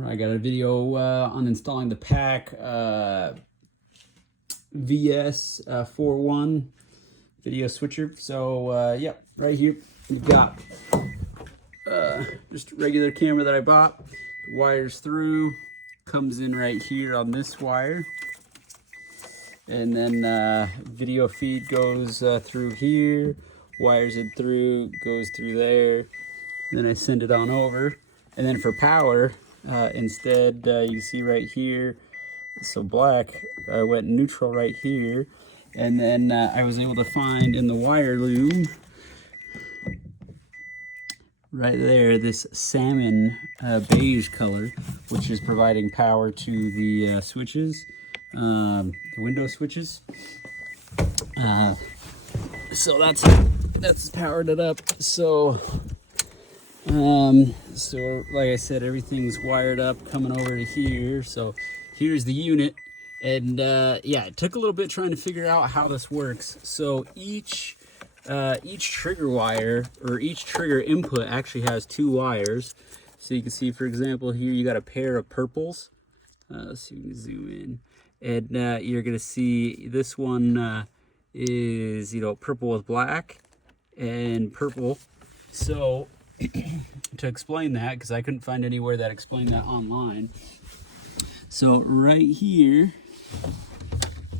I got a video on installing the PAC VS41 video switcher. So yeah, right here we've got just a regular camera that I bought. The wires through, comes in right here on this wire, and then video feed goes through here, wires it through, goes through there, then I send it on over. And then for power, instead, you can see right here, so black, I went neutral right here, and then I was able to find in the wire loom right there this salmon beige color, which is providing power to the switches, the window switches. So that's powered it up. So like I said, everything's wired up coming over to here. So here's the unit, and yeah, it took a little bit trying to figure out how this works. So each trigger wire, or each trigger input, actually has two wires. So you can see, for example, here you got a pair of purples. Let's see if we can zoom in, and you're gonna see this one is, purple with black and purple. So to explain that, because I couldn't find anywhere that explained that online. So right here,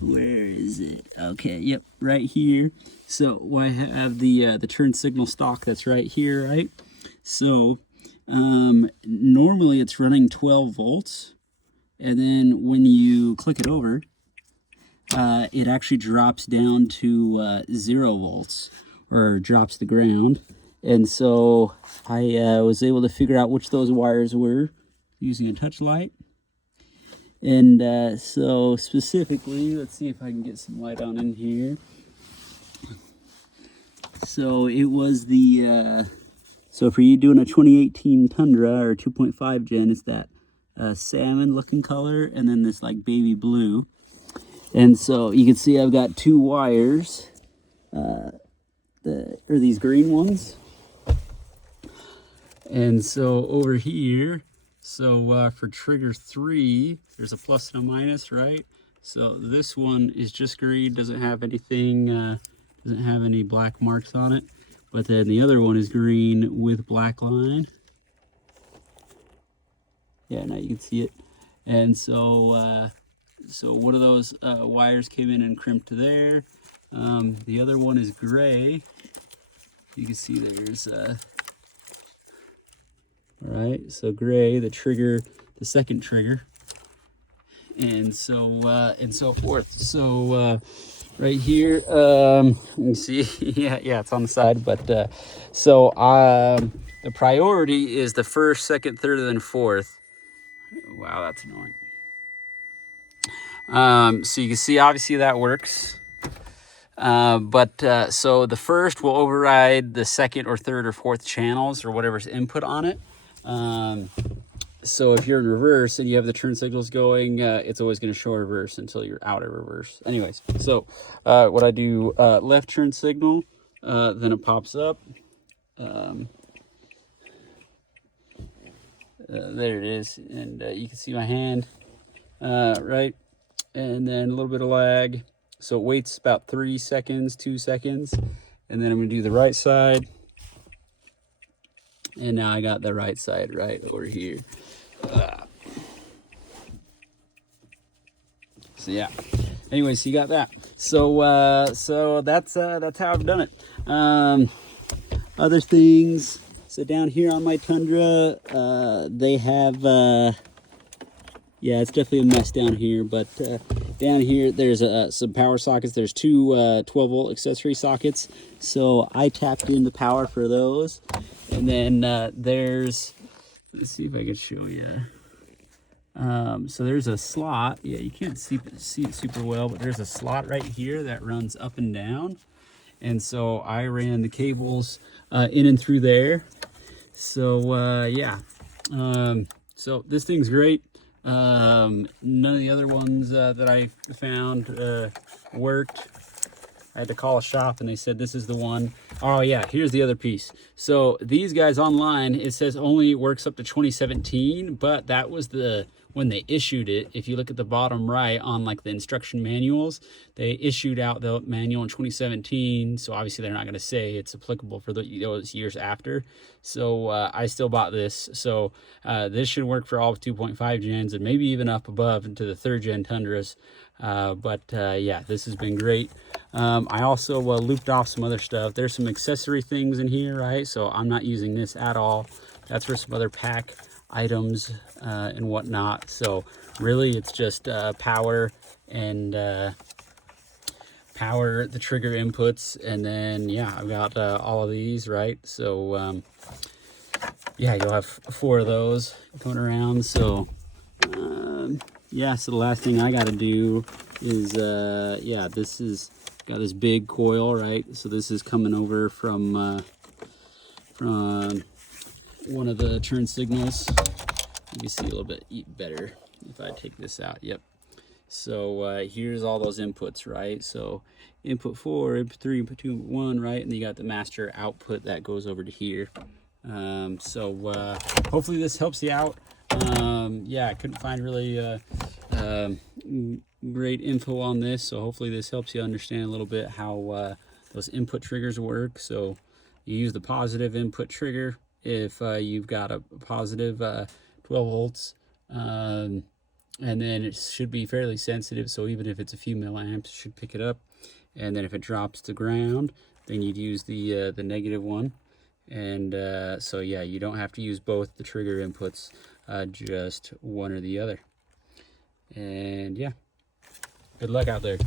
where is it? Okay, yep, right here. So I have the turn signal stock that's right here, right? So normally it's running 12 volts, and then when you click it over, it actually drops down to 0 volts, or drops to ground. And so I was able to figure out which those wires were using a touch light. And so specifically, let's see if I can get some light on in here. So it was the, so for you doing a 2018 Tundra or 2.5 gen, it's that salmon looking color, and then this like baby blue. And so you can see I've got two wires, these green ones. And so over here, so for trigger 3, there's a plus and a minus, right? So this one is just green, doesn't have anything, doesn't have any black marks on it. But then the other one is green with black line. Yeah, now you can see it. And so, so one of those wires came in and crimped there. The other one is gray. You can see there's right, so gray, the trigger, the second trigger, and so forth. So right here, you see, yeah, it's on the side, but so the priority is the first, second, third, and then fourth. Wow, that's annoying. So you can see, obviously that works. But so the first will override the second or third or fourth channels, or whatever's input on it. So if you're in reverse and you have the turn signals going, it's always going to show reverse until you're out of reverse. Anyways, so what I do, left turn signal, then it pops up. There it is, and you can see my hand, right? And then a little bit of lag. So it waits about 3 seconds, 2 seconds, and then I'm going to do the right side. And now I got the right side right over here. So yeah. Anyways, you got that. So so that's how I've done it. Other things. So down here on my Tundra, they have. Yeah, it's definitely a mess down here, but down here there's some power sockets. There's two 12-volt accessory sockets, so I tapped in the power for those. And then there's, let's see if I can show you. So there's a slot. Yeah, you can't see it super well, but there's a slot right here that runs up and down. And so I ran the cables in and through there. So yeah, so this thing's great. None of the other ones that I found worked. I had to call a shop and they said this is the one. Oh yeah, here's the other piece. So these guys online, it says only works up to 2017, but that was the when they issued it. If you look at the bottom right on like the instruction manuals, they issued out the manual in 2017. So obviously they're not going to say it's applicable for those years after. So I still bought this. So this should work for all 2.5 gens and maybe even up above into the 3rd gen Tundras. Yeah, this has been great. I also looped off some other stuff. There's some accessory things in here, right? So I'm not using this at all. That's for some other PAC items and whatnot. So really it's just power and power the trigger inputs, and then yeah, I've got all of these, right? So yeah, you'll have 4 of those going around. So yeah, so the last thing I got to do is yeah, this is got this big coil, right? So this is coming over from one of the turn signals. You can see a little bit better if I take this out. Yep. So here's all those inputs, right? So input 4, input 3, input 2, input 1, right? And then you got the master output that goes over to here. So hopefully this helps you out. Yeah, I couldn't find really great info on this, so hopefully this helps you understand a little bit how those input triggers work. So you use the positive input trigger if you've got a positive 12 volts, and then it should be fairly sensitive, so even if it's a few milliamps, it should pick it up. And then if it drops to ground, then you'd use the negative one. And so yeah, you don't have to use both the trigger inputs, just one or the other. And yeah, good luck out there.